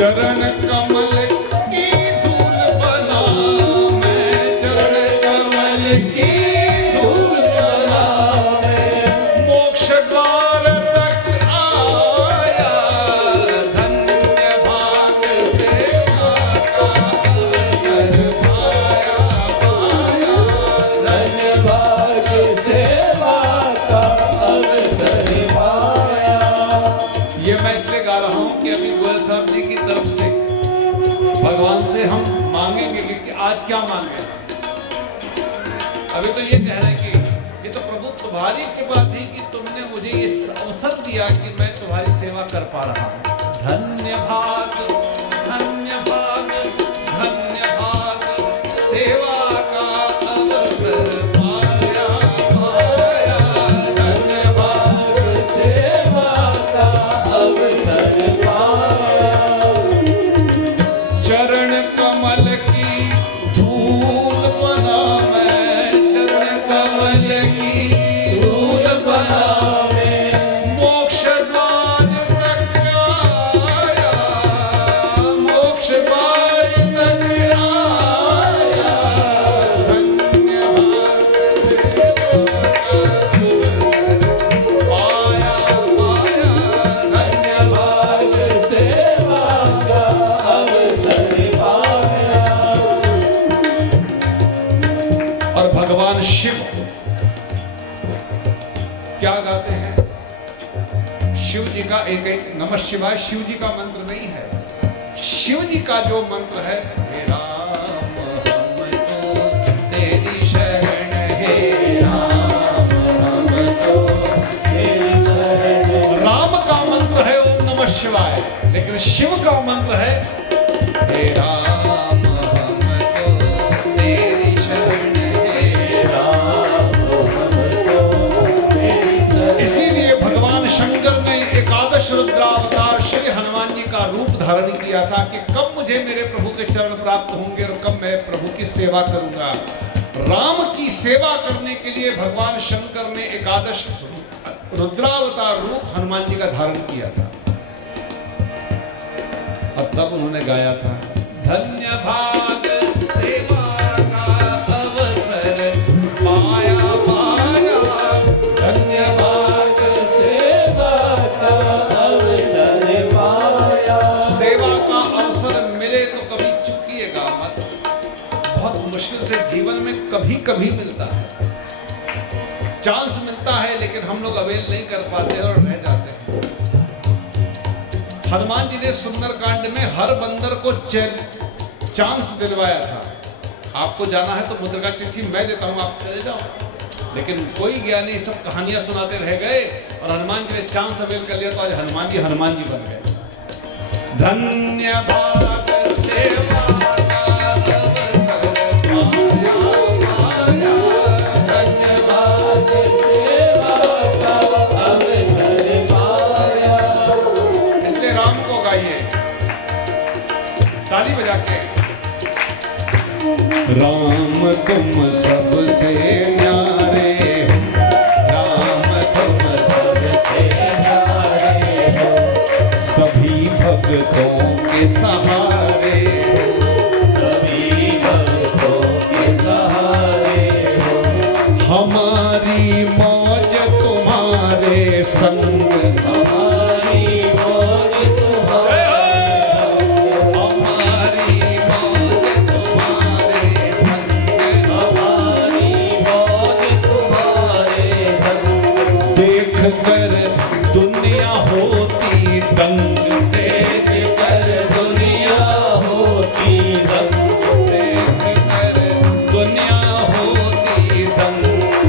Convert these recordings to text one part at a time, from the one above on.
चरण कमल की धूल बना मैं, चरण कमल की धूल बना मैं, मोक्ष द्वार तक आया, धन्य भाग से आता अवसर पाया पाया, धन्य भाग सेवा का अवसर पाया। ये मैं इसलिए गा रहा हूँ कि अभी गोयल साहब जी की तरफ से भगवान से हम मांगेंगे कि आज क्या मांगे। अभी तो ये कह रहे हैं कि ये तो प्रभु तुम्हारी कृपा थी कि तुमने मुझे ये अवसर दिया कि मैं तुम्हारी सेवा कर पा रहा हूँ। धन्य भाग धन्य भाग धन्य भाग सेवा का अवसर पाया पाया, धन्य भाग सेवा का अवसर पाया। चरण कमल की धूल बना मैं, चरण कमल की धूल बना मैं, मोक्ष द्वार तक आया, मोक्ष द्वार तक आया, धन्य भाग से पाया पाया, धन्य भाग सेवा का अवसर पाया। और भगवान शिव क्या गाते हैं? शिव जी का एक नमः शिवाय शिव जी का मंत्र नहीं है। शिव जी का जो मंत्र है, हे राम हम तो तेरी शरण है, राम हम तो तेरी शरण। राम का मंत्र है ओम नमः शिवाय, लेकिन शिव का मंत्र है हे राम हम तो तेरी शरण है। राम हम तो तेरी शरण। इसीलिए भगवान शंकर ने एकादश रुद्रावतार श्री हनुमान जी का रूप धारण किया था कि कब मुझे मेरे प्रभु के चरण प्राप्त होंगे और कब मैं प्रभु की सेवा करूंगा। राम की सेवा करने के लिए भगवान शंकर ने एकादश रुद्रावतार रूप हनुमान जी का धारण किया था और तब उन्होंने गाया था धन्य भाग सेवा का अवसर पाया पाया, धन्य भाग सेवा का अवसर पाया। सेवा का अवसर मिले तो कभी चूकिएगा मत। बहुत मुश्किल से जीवन में कभी कभी मिलता है, चांस मिलता है, लेकिन हम लोग अवेल नहीं कर पाते और रह जाते हैं। हनुमान जी ने सुंदरकांड में हर बंदर को चांस दिलवाया था। आपको जाना है तो मुद्रिका चिट्ठी मैं देता हूँ, आप चले जाओ। लेकिन कोई ज्ञानी सब कहानियां सुनाते रह गए और हनुमान जी ने चांस अवेल कर लिया, तो आज हनुमान जी बन गए। धन्य भाग सेवा का अवसर पाया पाया, धन्य भाग सेवा का अवसर पाया। इसलिए राम को गाइए ताली बजा के। राम तुम सबसे न्यारे हो, राम तुम सबसे न्यारे हो, सभी भक्तों के सहारे हो, सभी भक्तों के सहारे हो। हमारी मौज तुम्हारे संग, हमारी मौज तुम्हारे संग, हमारी मौज तुम्हारे संग, हमारी मौज तुम्हारे संग। देख कर दुनिया होती दंग, देख कर दुनिया होती दंग, देख कर दुनिया होती दंग,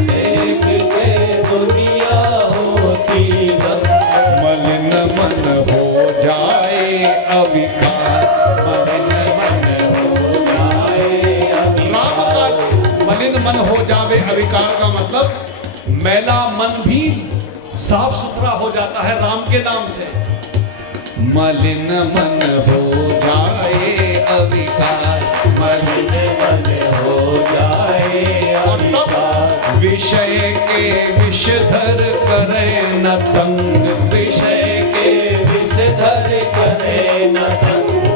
देख के दुनिया होती दंग। मलिन मन हो जाए अविकार, मलिन मन हो जाए राम का मलिन मन हो जावे अविकार का मतलब मैला मन भी साफ सुथरा हो जाता है राम के नाम से। मलिन मन हो जाए अविकार, मलिन मन हो जाए अविकार। विषय के विषधर करे न तंग, विषय के विषधर करे न तंग,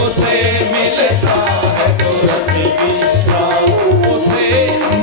उसे मिलता है तुरंत विश्राम उसे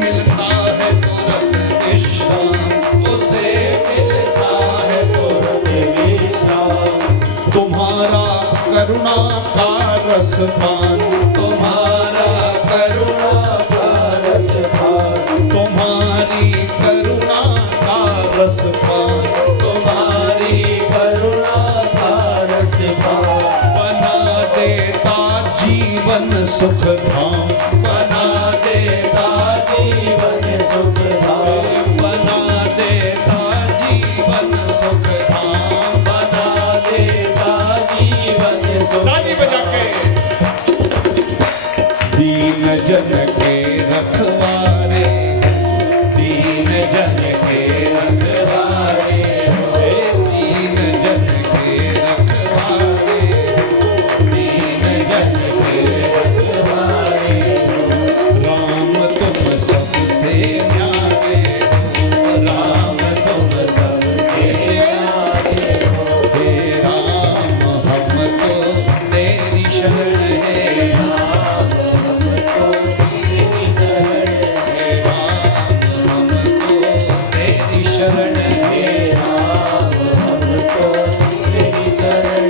मिलता है तुरंत विश्राम उसे मिलता है तुरंत विश्राम तुम्हारा करुणा का रसपान तुम्हारा करुणा का रसपान तुम्हारी करुणा का रसपान तुम्हारी करुणा का रसपान बना देता जीवन सुख धाम बना देता जीवन सुख धाम बना देता जीवन सुख धाम बना देता जीवन सुख ताली बजा के दीन जन के रखवारे दीन जन के रखवारे हे दीन जन के रखवारे दीन जन के रखवारे राम तुम सबसे न्यारे हो राम तुम सबसे प्यारे हो हे राम हम तो तेरी शरण है राम हमको तेरी शरण हे राम हम तो तेरी शरण है हे राम हमको तेरी शरण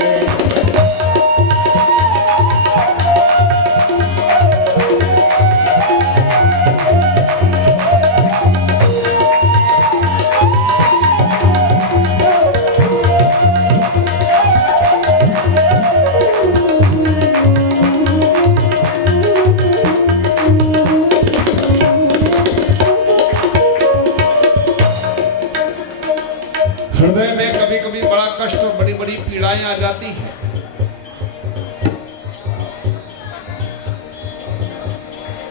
हृदय में कभी कभी बड़ा कष्ट और बड़ी बड़ी पीड़ाएं आ जाती हैं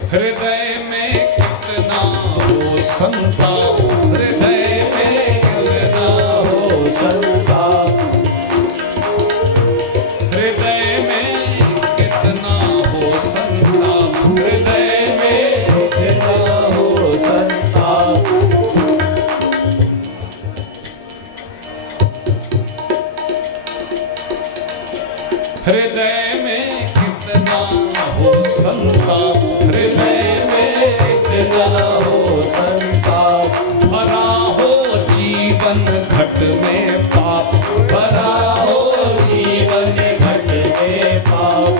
हृदय में कितना हो संताप हृदय में कितना हो संताप हृदय में कितना हो संताप हृदय में कितना हो संताप हृदय में कितना हो संताप हृदय में कितना हो संताप भरा हो जीवन घट में पाप भरा हो जीवन घट में पाप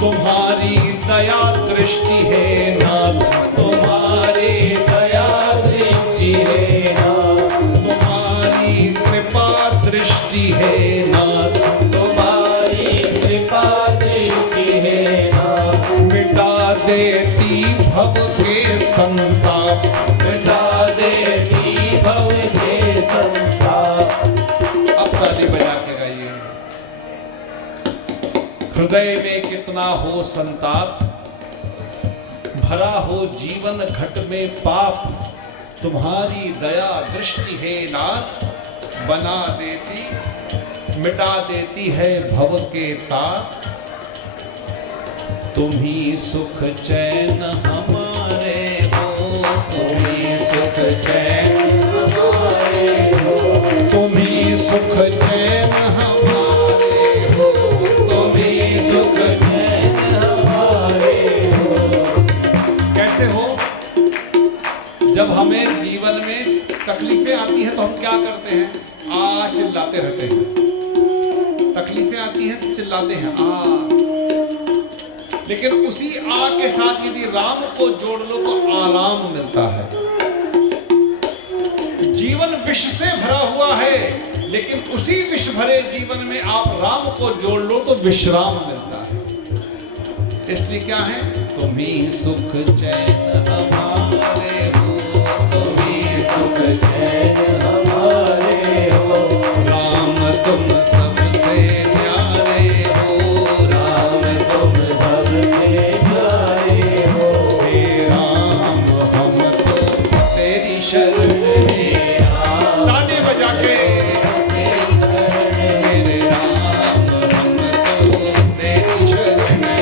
तुम्हारी दया दृष्टि है नाथ तुम्हारी दया दृष्टि है नाथ तुम्हारी कृपा दृष्टि है नाथ तुम्हारी कृपा दृष्टि है नाथ मिटा देती भव के संताप मिटा देती भव के संताप अब ताली बजा के गाइए हृदय में कितना हो संताप भरा हो जीवन घट में पाप तुम्हारी दया दृष्टि है नाथ बना देती मिटा देती है भव के ताप तुम ही सुख चैन हमारे हो तुम ही सुख चैन हमारे हो तुम ही सुख चैन हमारे हो तुम ही सुख चैन हमारे हो कैसे हो जब हमें जीवन में तकलीफें आती हैं तो हम क्या करते हैं चिल्लाते रहते हैं तकलीफें आती हैं तो चिल्लाते हैं लेकिन उसी के साथ यदि राम को जोड़ लो तो आराम मिलता है जीवन विष से भरा हुआ है लेकिन उसी विष भरे जीवन में आप राम को जोड़ लो तो विश्राम मिलता है इसलिए क्या है तुम ही सुख चैन हमारे हो तुम ही सुख चैन हमारे हो राम तुम सबसे न्यारे हो राम तुम सबसे प्यारे हो हे राम हम तो तेरी शरण में ताली बजा के मेरे राम हम तो तेरी शरण में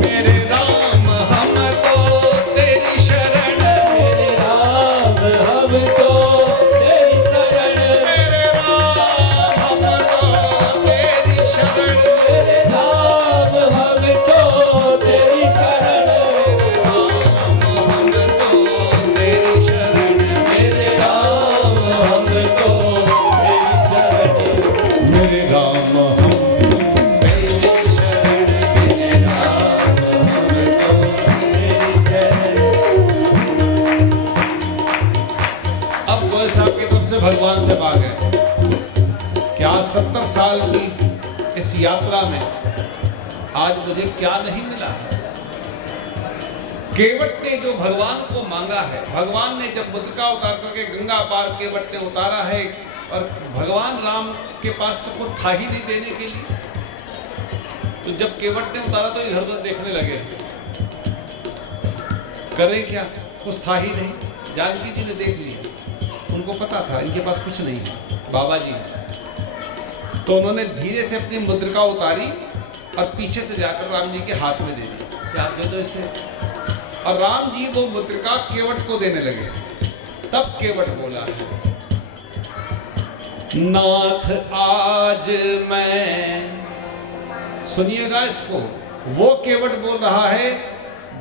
मेरे राम हम तो तेरी शरण कि आज 70 साल की इस यात्रा में आज मुझे क्या नहीं मिला है। केवट ने जो भगवान को मांगा है, भगवान ने जब मुद्रिका उतार करके गंगा पार केवट ने उतारा है, और भगवान राम के पास तो कुछ था ही नहीं देने के लिए। तो जब केवट ने उतारा तो इधर उधर देखने लगे, करें क्या, कुछ था ही नहीं। जानकी जी ने देख लिया, उनको पता था इनके पास कुछ नहीं है, बाबा जी। तो उन्होंने धीरे से अपनी मुद्रिका उतारी और पीछे से जाकर राम जी के हाथ में दे दी कि आप दे दो इसे। और राम जी वो मुद्रिका केवट को देने लगे। तब केवट बोला, नाथ आज मैं, सुनिएगा इसको, वो केवट बोल रहा है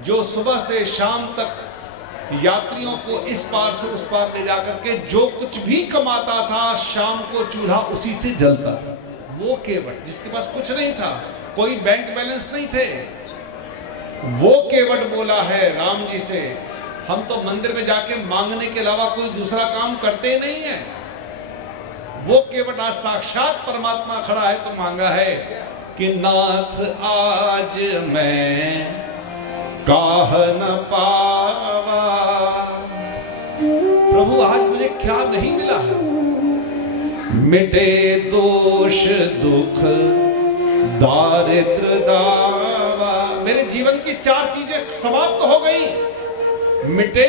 जो सुबह से शाम तक यात्रियों को इस पार से उस पार ले जाकर के जो कुछ भी कमाता था, शाम को चूल्हा उसी से जलता था। वो केवट जिसके पास कुछ नहीं था, कोई बैंक बैलेंस नहीं थे, वो केवट बोला है राम जी से, हम तो मंदिर में जाके मांगने के अलावा कोई दूसरा काम करते नहीं है। वो केवट आज साक्षात परमात्मा खड़ा है तो मांगा है कि नाथ आज मैं काह न पावा, प्रभु आज मुझे क्या नहीं मिला है। मिटे दोष दुख दारिद्र दावा, मेरे जीवन की 4 चीजें समाप्त हो गई। मिटे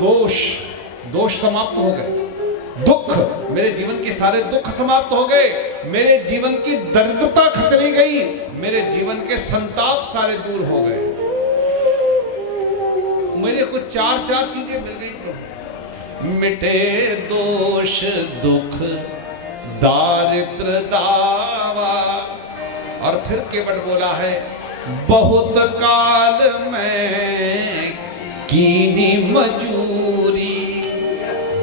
दोष, दोष समाप्त हो गए। दुख, मेरे जीवन के सारे दुख समाप्त हो गए। मेरे जीवन की दरिद्रता खतरी गई। मेरे जीवन के संताप सारे दूर हो गए। मेरे को 4 चीजें मिल गई प्रभु। मिटे दोष दुख दारिद्र दावा। और फिर केवट बोला है, बहुत काल में कीनी मजूरी।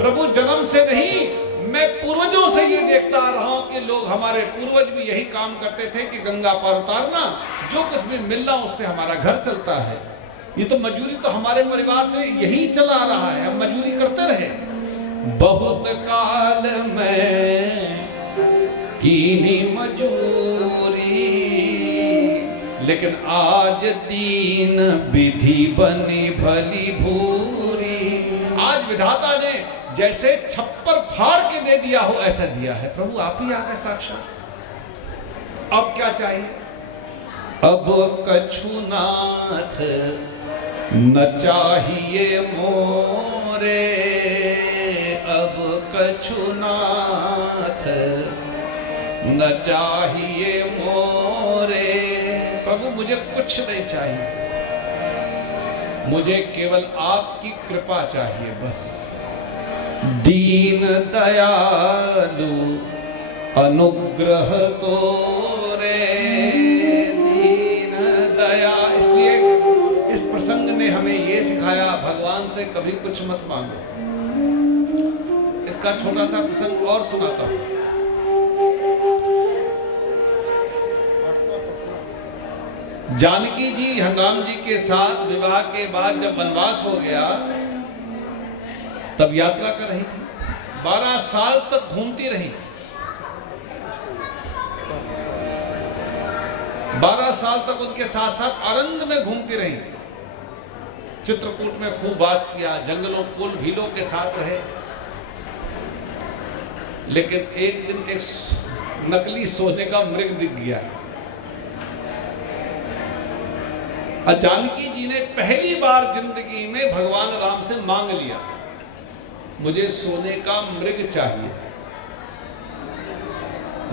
प्रभु जन्म से नहीं, मैं पूर्वजों से ये देखता आ रहा हूं कि लोग, हमारे पूर्वज भी यही काम करते थे कि गंगा पार उतारना, जो कुछ भी मिलना उससे हमारा घर चलता है। ये तो मजूरी तो हमारे परिवार से यही चला आ रहा है, हम मजूरी करते रहे। बहुत काल में कीनी मजूरी, लेकिन आज दीन विधि बनी भली भूरी। आज विधाता ने जैसे छप्पर फाड़ के दे दिया हो ऐसा दिया है। प्रभु आप ही आ गए साक्षात। अब क्या चाहिए? अब कछु नाथ न चाहिए मोरे, अब कछु नाथ न चाहिए मोरे। प्रभु मुझे कुछ नहीं चाहिए, मुझे केवल आपकी कृपा चाहिए बस। दीन दयालु अनुग्रह तोरे, दीन दया। इसलिए इस प्रसंग ने हमें ये सिखाया, भगवान से कभी कुछ मत मांगो। इसका छोटा सा प्रसंग और सुनाता हूं। जानकी जी हनुमान जी के साथ विवाह के बाद जब वनवास हो गया तब यात्रा कर रही थी। 12 साल तक घूमती रही। 12 साल तक उनके साथ साथ आनंद में घूमती रही। चित्रकूट में खूब वास किया, जंगलों कुल भीलों के साथ रहे। लेकिन एक दिन एक नकली सोने का मृग दिख गया। जानकी जी ने पहली बार जिंदगी में भगवान राम से मांग लिया, मुझे सोने का मृग चाहिए।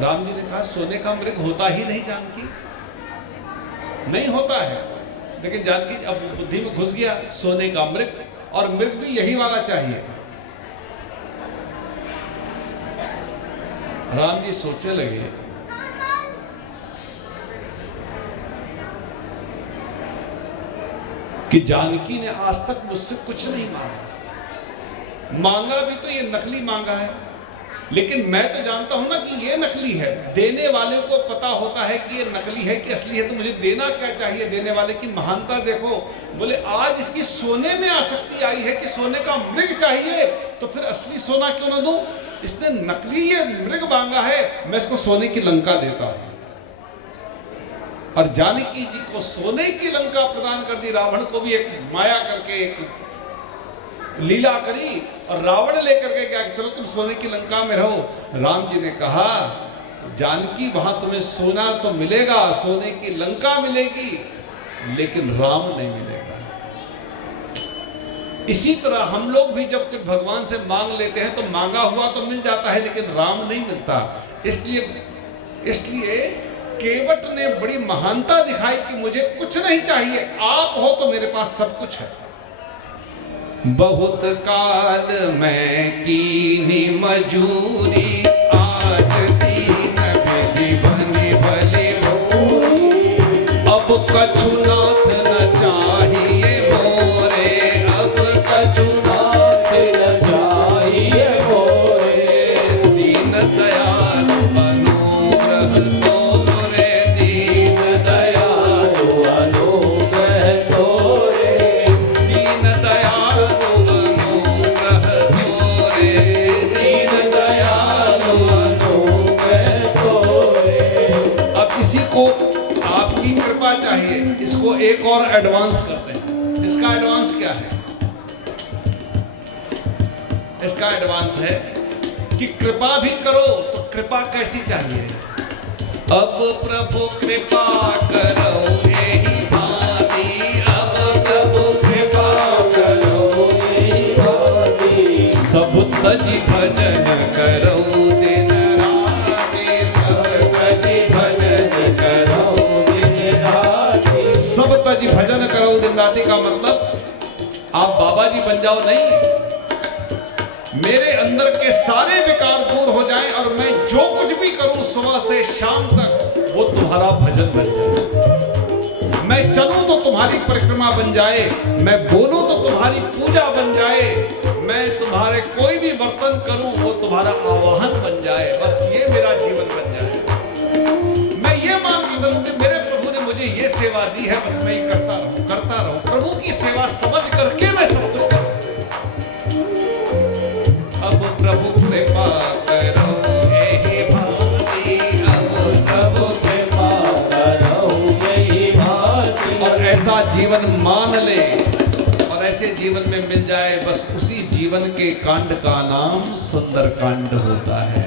राम जी ने कहा, सोने का मृग होता ही नहीं जानकी, नहीं होता है। लेकिन जानकी अब बुद्धि में घुस गया, सोने का मृग, और मृग भी यही वाला चाहिए। राम जी सोचने लगे, कि जानकी ने आज तक मुझसे कुछ नहीं मांगा। मांगा भी तो ये नकली मांगा है, लेकिन मैं तो जानता हूं ना कि ये नकली है। देने वाले को पता होता है कि ये नकली है कि असली है, तो मुझे देना क्या चाहिए? देने वाले की महानता देखो। बोले आज इसकी सोने में आसक्ति आई है कि सोने का मृग चाहिए, तो फिर असली सोना क्यों ना दूं? इसने नकली ये मृग मांगा है, मैं इसको सोने की लंका देता हूं। और जानकी जी को सोने की लंका प्रदान कर दी। रावण को भी एक माया करके एक लीला करी और रावण लेकर के क्या, चलो तुम सोने की लंका में रहो। राम जी ने कहा जानकी वहां तुम्हें सोना तो मिलेगा, सोने की लंका मिलेगी, लेकिन राम नहीं मिलेगा। इसी तरह हम लोग भी जब भगवान से मांग लेते हैं तो मांगा हुआ तो मिल जाता है, लेकिन राम नहीं मिलता। इसलिए केवट ने बड़ी महानता दिखाई कि मुझे कुछ नहीं चाहिए, आप हो तो मेरे पास सब कुछ है। बहुत काल मैं कीनी मजूरी, आज दीन विधि बनी भली भूरी। अब कछु नाथ न चाहिए मोरे, अब कछु नाथ न चाहिए मोरे। दीन दयाल अनुग्रह तोरे, दीन दयाल अनुग्रह तोरे। दीन दयाल अनुग्रह तोरे, दीन दयाल अनुग्रह तोरे। अब इसी को आपकी कृपा चाहिए, इसको एक और एडवांस करते हैं। इसका एडवांस क्या है? इसका एडवांस है कि कृपा भी करो तो कृपा कैसी चाहिए? अब प्रभु कृपा करो यही भांति, अब प्रभु कृपा करो यही भांति। सब तजी भजन करो दिन राति, सब तजी भजन करो दिन राति। सब तजी भजन करो दिन राति का मतलब आप बाबा जी बन जाओ नहीं, मेरे अंदर के सारे विकार दूर हो जाएं और मैं जो कुछ भी करूं सुबह से शाम तक वो तुम्हारा भजन बन जाए। मैं चलूं तो तुम्हारी परिक्रमा बन जाए, मैं बोलूं तो तुम्हारी पूजा बन जाए, मैं तुम्हारे कोई भी बर्तन करूं वो तुम्हारा आवाहन बन जाए। बस ये मेरा जीवन बन जाए। मैं ये मान के चलूं कि मेरे प्रभु ने मुझे ये सेवा दी है, बस मैं ये करता रहूं। प्रभु की सेवा समझ करके मैं सब कुछ करूं। अब प्रभु कृपा करो यही भांति, अब प्रभु कृपा करो यही भांति। और ऐसा जीवन मान ले और ऐसे जीवन में मिल जाए, बस उसी जीवन के कांड का नाम सुंदर कांड होता है।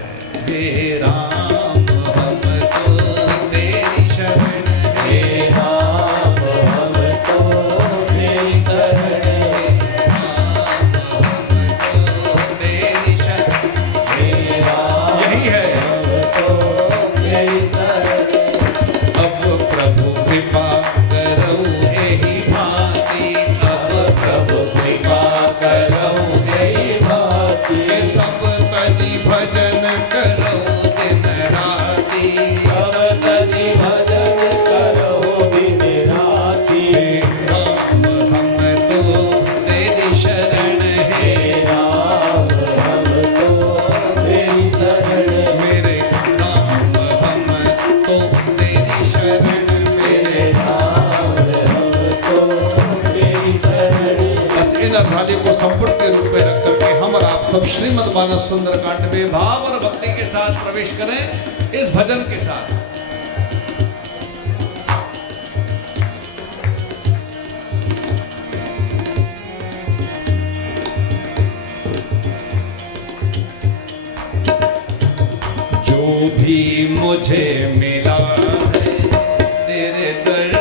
हे राम हम तो तेरी शरण, हे राम हम तो तेरी शरण। तेरी शरण हे राम यही है। हम तो तेरी शरण। अब प्रभु कृपा करो यही भांति, अब प्रभु कृपा करो यही भांति। के सब तजी भजन करो दिन राति, सब तजी भजन करो दिन राति। राम हम तो तेरी शरण है, हे राम हम तो तेरी शरण। मेरे राम हम तो तेरी शरण, मेरे राम हम तो तेरी शरण। बस इन अर्धालियों को संपुट के रूप में रख करके हम और आप सब श्रीमद् मानस सुंदरकांड में भाव और भक्ति के साथ प्रवेश करें इस भजन के साथ। जो भी मुझे मिला है तेरे दर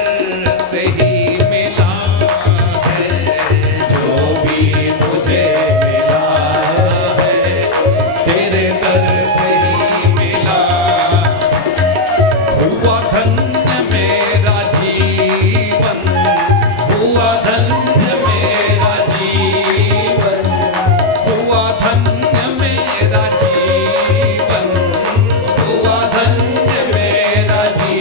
से ही मिला है, जो भी मुझे मिला है तेरे दर से ही मिला। हुआ धन्य मेरा जीवन, हुआ धन्य मेरा जीवन, हुआ धन्य मेरा जीवन, हुआ धन्य मेरा जीवन।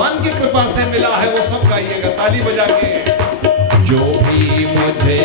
भगवान की कृपा से मिला है वो सब गाइएगा ताली बजा के। जो भी मुझे